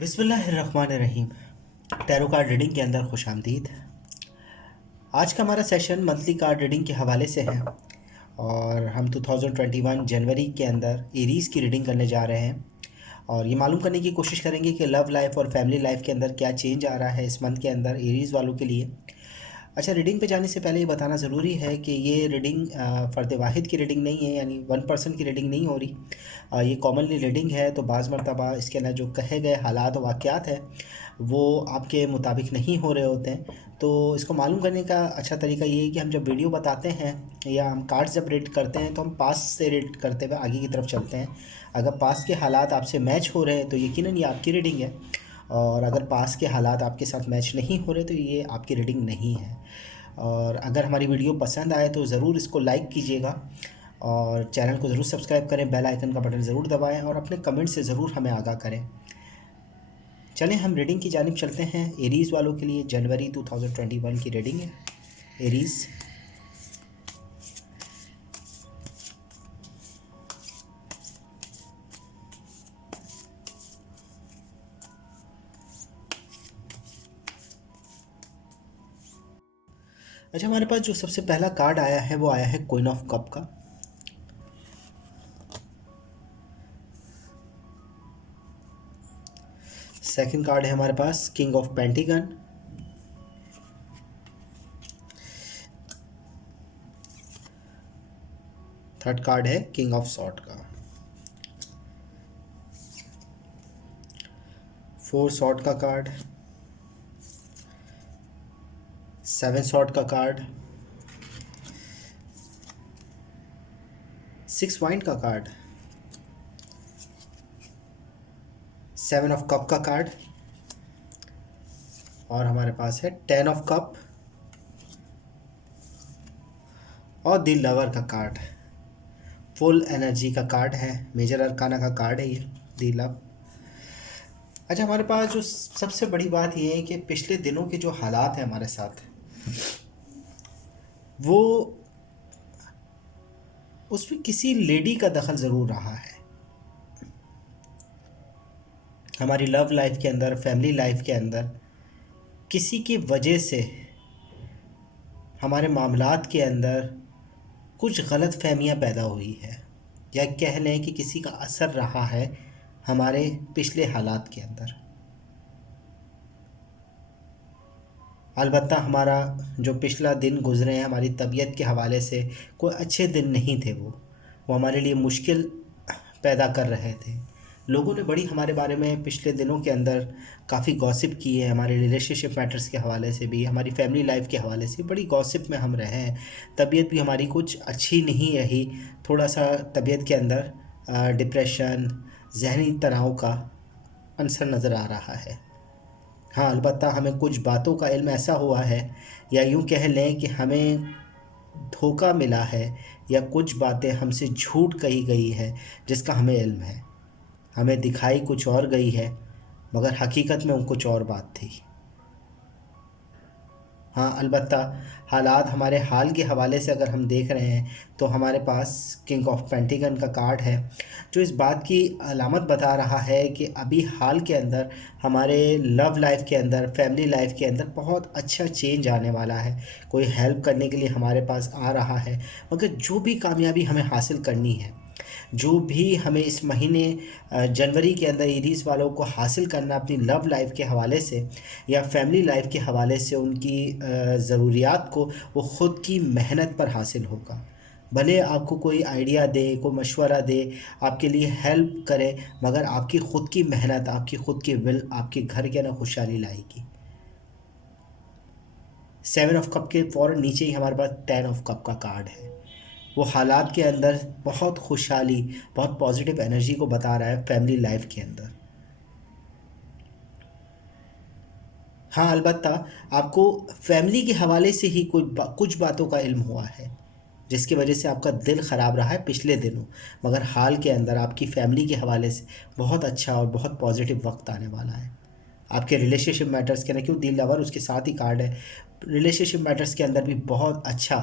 बिस्मिल्लाहिर्रहमानिर्रहीम। Tarot card reading के अंदर खुश आमदीद। आज का हमारा सेशन मंथली कार्ड रीडिंग के हवाले से है और हम 2021 जनवरी के अंदर एरीज़ की रीडिंग करने जा रहे हैं और ये मालूम करने की कोशिश करेंगे कि लव लाइफ और फैमिली लाइफ के अंदर क्या चेंज आ रहा है इस मंथ के अंदर एरीज़ वालों के लिए। अच्छा, रीडिंग पे जाने से पहले ये बताना ज़रूरी है कि ये रीडिंग फ़र्द वाहिद की रीडिंग नहीं है, यानी वन पर्सन की रीडिंग नहीं हो रही। ये कॉमनली रीडिंग है, तो बाज़ मरतबा इसके अंदर जो कहे गए हालात और वाक़यात हैं वो आपके मुताबिक नहीं हो रहे होते हैं। तो इसको मालूम करने का अच्छा तरीका ये है कि हम जब वीडियो बताते हैं या हम कार्ड्स जब रीड करते हैं तो हम पास से रीड करते हुए आगे की तरफ चलते हैं। अगर पास के हालात आपसे मैच हो रहे हैं तो यकीनन ये आपकी रीडिंग है, और अगर पास के हालात आपके साथ मैच नहीं हो रहे तो ये आपकी रीडिंग नहीं है। और अगर हमारी वीडियो पसंद आए तो ज़रूर इसको लाइक कीजिएगा और चैनल को ज़रूर सब्सक्राइब करें, बेल आइकन का बटन ज़रूर दबाएं और अपने कमेंट से ज़रूर हमें आगाह करें। चलें हम रीडिंग की जानिब चलते हैं। एरीज़ वालों के लिए जनवरी 2021 की रीडिंग है। एरीज़, अच्छा, हमारे पास जो सबसे पहला कार्ड आया है वो आया है क्वीन ऑफ कप का। सेकंड कार्ड है हमारे पास किंग ऑफ पेंटिगन। थर्ड कार्ड है किंग ऑफ सॉर्ड का। फोर सॉर्ड का कार्ड, सेवन सॉर्ड का कार्ड, सिक्स वाइंड का कार्ड, सेवन ऑफ कप का कार्ड और हमारे पास है टेन ऑफ कप और द लवर का कार्ड। फुल एनर्जी का कार्ड है, मेजर अरकाना का कार्ड है ये, द लव। अच्छा, हमारे पास जो सबसे बड़ी बात ये है कि पिछले दिनों के जो हालात हैं हमारे साथ, वो उसमें किसी लेडी का दखल ज़रूर रहा है। हमारी लव लाइफ के अंदर, फैमिली लाइफ के अंदर किसी की वजह से हमारे मामलात के अंदर कुछ गलत फहमियाँ पैदा हुई है, या कह लें कि किसी का असर रहा है हमारे पिछले हालात के अंदर। अलबत्ता हमारा जो पिछला दिन गुज़रे हैं हमारी तबीयत के हवाले से कोई अच्छे दिन नहीं थे। वो हमारे लिए मुश्किल पैदा कर रहे थे। लोगों ने बड़ी हमारे बारे में पिछले दिनों के अंदर काफ़ी गॉसिप की है, हमारे रिलेशनशिप मैटर्स के हवाले से भी, हमारी फैमिली लाइफ के हवाले से बड़ी गॉसिप में हम रहे हैं। तबीयत भी हमारी कुछ अच्छी नहीं रही, थोड़ा सा तबीयत के अंदर डिप्रेशन, जहनी तनाव का अंसर नज़र आ रहा है। हाँ, अलबत्ता हमें कुछ बातों का इल्म ऐसा हुआ है, या यूँ कह लें कि हमें धोखा मिला है, या कुछ बातें हमसे झूठ कही गई है जिसका हमें इल्म है। हमें दिखाई कुछ और गई है मगर हकीकत में वो कुछ और बात थी। हाँ, अलबत्ता हालात हमारे हाल के हवाले से अगर हम देख रहे हैं तो हमारे पास किंग ऑफ पेंटिगन का कार्ड है, जो इस बात की अलामत बता रहा है कि अभी हाल के अंदर हमारे लव लाइफ के अंदर, फैमिली लाइफ के अंदर बहुत अच्छा चेंज आने वाला है। कोई हेल्प करने के लिए हमारे पास आ रहा है, मगर जो भी कामयाबी हमें हासिल करनी है, जो भी हमें इस महीने जनवरी के अंदर एरीज़ वालों को हासिल करना अपनी लव लाइफ के हवाले से या फैमिली लाइफ के हवाले से, उनकी ज़रूरियात को वो ख़ुद की मेहनत पर हासिल होगा। भले आपको कोई आइडिया दे, कोई मशवरा दे, आपके लिए हेल्प करे, मगर आपकी ख़ुद की मेहनत, आपकी ख़ुद की विल आपके घर के अंदर खुशहाली लाएगी। सेवन ऑफ कप के फ़ौरन नीचे ही हमारे पास टेन ऑफ कप का कार्ड है। वो हालात के अंदर बहुत खुशहाली, बहुत पॉजिटिव एनर्जी को बता रहा है फैमिली लाइफ के अंदर। हाँ, अलबत्ता आपको फैमिली के हवाले से ही कुछ बातों का इल्म हुआ है जिसकी वजह से आपका दिल ख़राब रहा है पिछले दिनों, मगर हाल के अंदर आपकी फैमिली के हवाले से बहुत अच्छा और बहुत पॉजिटिव वक्त आने वाला है। आपके रिलेशनशिप मैटर्स के अंदर, क्यों दिल लवर उसके साथ ही कार्ड है, रिलेशनशिप मैटर्स के अंदर भी बहुत अच्छा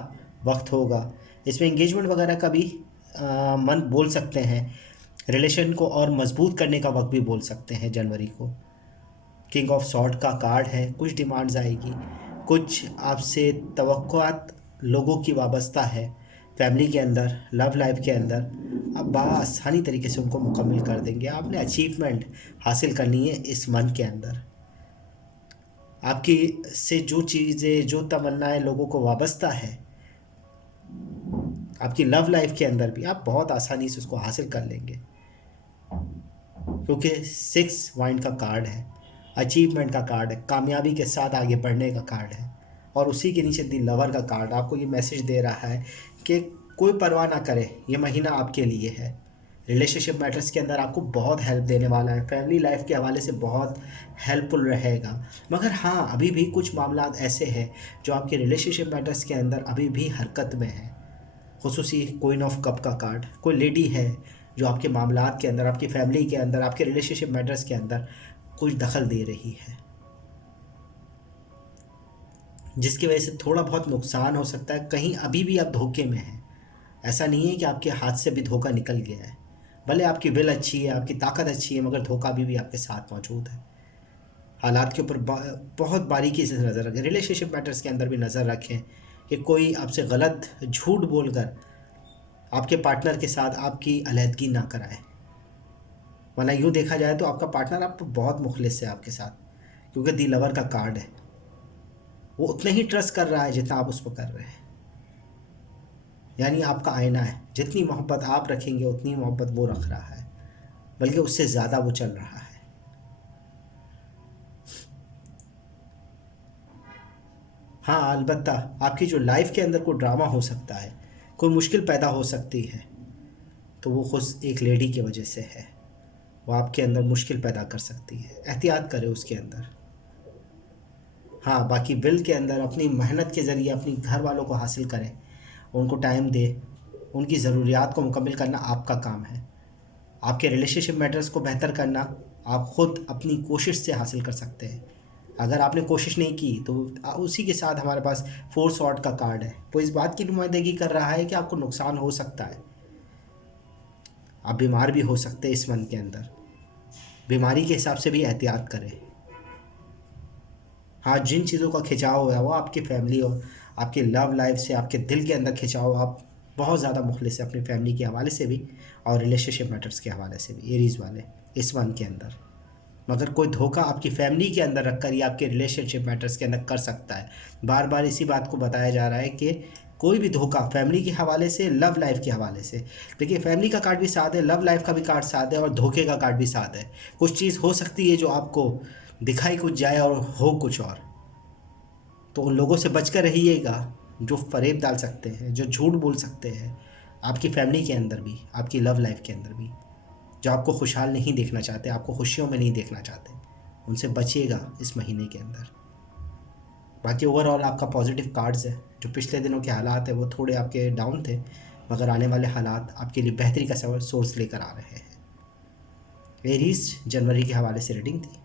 वक्त होगा। इसमें एंगेजमेंट वगैरह का भी मन बोल सकते हैं, रिलेशन को और मज़बूत करने का वक्त भी बोल सकते हैं जनवरी को। किंग ऑफ सॉर्ड का कार्ड है, कुछ डिमांड्स आएगी, कुछ आपसे तवक्कुआत लोगों की वाबस्ता है, फैमिली के अंदर, लव लाइफ के अंदर आप बआसानी तरीके से उनको मुकम्मल कर देंगे। आपने अचीवमेंट हासिल करनी है इस मंथ के अंदर। आपकी से जो चीज़ें, जो तमन्नाएं लोगों को वाबस्ता है, आपकी लव लाइफ के अंदर भी आप बहुत आसानी से उसको हासिल कर लेंगे, क्योंकि 6 वाइंड का कार्ड है, अचीवमेंट का कार्ड है, कामयाबी के साथ आगे बढ़ने का कार्ड है। और उसी के नीचे दी लवर का कार्ड आपको ये मैसेज दे रहा है कि कोई परवाह ना करे, ये महीना आपके लिए है। रिलेशनशिप मैटर्स के अंदर आपको बहुत हेल्प देने वाला है, फैमिली लाइफ के हवाले से बहुत हेल्पफुल रहेगा। मगर हाँ, अभी भी कुछ मामला ऐसे हैं जो आपके रिलेशनशिप मैटर्स के अंदर अभी भी हरकत में है। खुसूसी क्वीन ऑफ कप का कार्ड, कोई लेडी है जो आपके मामलात के अंदर, आपकी फैमिली के अंदर, आपके रिलेशनशिप मैटर्स के अंदर कुछ दखल दे रही है, जिसकी वजह से थोड़ा बहुत नुकसान हो सकता है। कहीं अभी भी आप धोखे में हैं। ऐसा नहीं है कि आपके हाथ से भी धोखा निकल गया है। भले आपकी विल अच्छी है, आपकी ताकत अच्छी है, मगर धोखा अभी भी आपके साथ मौजूद है। हालात के ऊपर बहुत बारीकी से नज़र रखें। रिलेशनशिप मैटर्स के अंदर भी नज़र रखें कि कोई आपसे गलत झूठ बोलकर आपके पार्टनर के साथ आपकी अलहदगी ना कराए। वरना यूँ देखा जाए तो आपका पार्टनर आप बहुत मुखलिस है आपके साथ, क्योंकि दी लवर का कार्ड है। वो उतना ही ट्रस्ट कर रहा है जितना आप उस पर कर रहे हैं। यानी आपका आईना है, जितनी मोहब्बत आप रखेंगे उतनी मोहब्बत वो रख रहा है, बल्कि उससे ज़्यादा वो चल रहा है। हाँ, अलबत्ता आपकी जो लाइफ के अंदर कोई ड्रामा हो सकता है, कोई मुश्किल पैदा हो सकती है, तो वो खुद एक लेडी की वजह से है। वो आपके अंदर मुश्किल पैदा कर सकती है, एहतियात करें उसके अंदर। हाँ, बाकी विल के अंदर अपनी मेहनत के ज़रिए अपनी घर वालों को हासिल करें, उनको टाइम दे, उनकी ज़रूरियात को मुकम्मल करना आपका काम है। आपके रिलेशनशिप मैटर्स को बेहतर करना आप ख़ुद अपनी कोशिश से हासिल कर सकते हैं। अगर आपने कोशिश नहीं की तो उसी के साथ हमारे पास 4 सॉर्ड का कार्ड है, वो इस बात की नुमाइंदगी कर रहा है कि आपको नुकसान हो सकता है। आप बीमार भी हो सकते हैं इस मंथ के अंदर। बीमारी के हिसाब से भी एहतियात करें। हाँ, जिन चीज़ों का खिंचाव है वो आपकी फैमिली और आपकी लव लाइफ से, आपके दिल के अंदर खिंचाव, आप बहुत ज़्यादा मुखलिस है अपनी फैमिली के हवाले से भी और रिलेशनशिप मैटर्स के हवाले से भी, एरीज़ वाले इस मंथ के अंदर। मगर कोई धोखा आपकी फैमिली के अंदर रखकर या आपके रिलेशनशिप मैटर्स के अंदर कर सकता है। बार बार इसी बात को बताया जा रहा है कि कोई भी धोखा फैमिली के हवाले से, लव लाइफ के हवाले से। देखिए, फैमिली का कार्ड भी साथ है, लव लाइफ का भी कार्ड साथ है और धोखे का कार्ड भी साथ है। कुछ चीज़ हो सकती है जो आपको दिखाई कुछ जाए और हो कुछ और, तो उन लोगों से बचकर रहिएगा जो फ़रेब डाल सकते हैं, जो झूठ बोल सकते हैं आपकी फैमिली के अंदर भी, आपकी लव लाइफ के अंदर भी, जो आपको खुशहाल नहीं देखना चाहते, आपको खुशियों में नहीं देखना चाहते। उनसे बचिएगा इस महीने के अंदर। बाकी ओवरऑल आपका पॉजिटिव कार्ड्स है। जो पिछले दिनों के हालात है वो थोड़े आपके डाउन थे, मगर आने वाले हालात आपके लिए बेहतरी का सोर्स लेकर आ रहे हैं। एरीज जनवरी के हवाले से रीडिंग थी।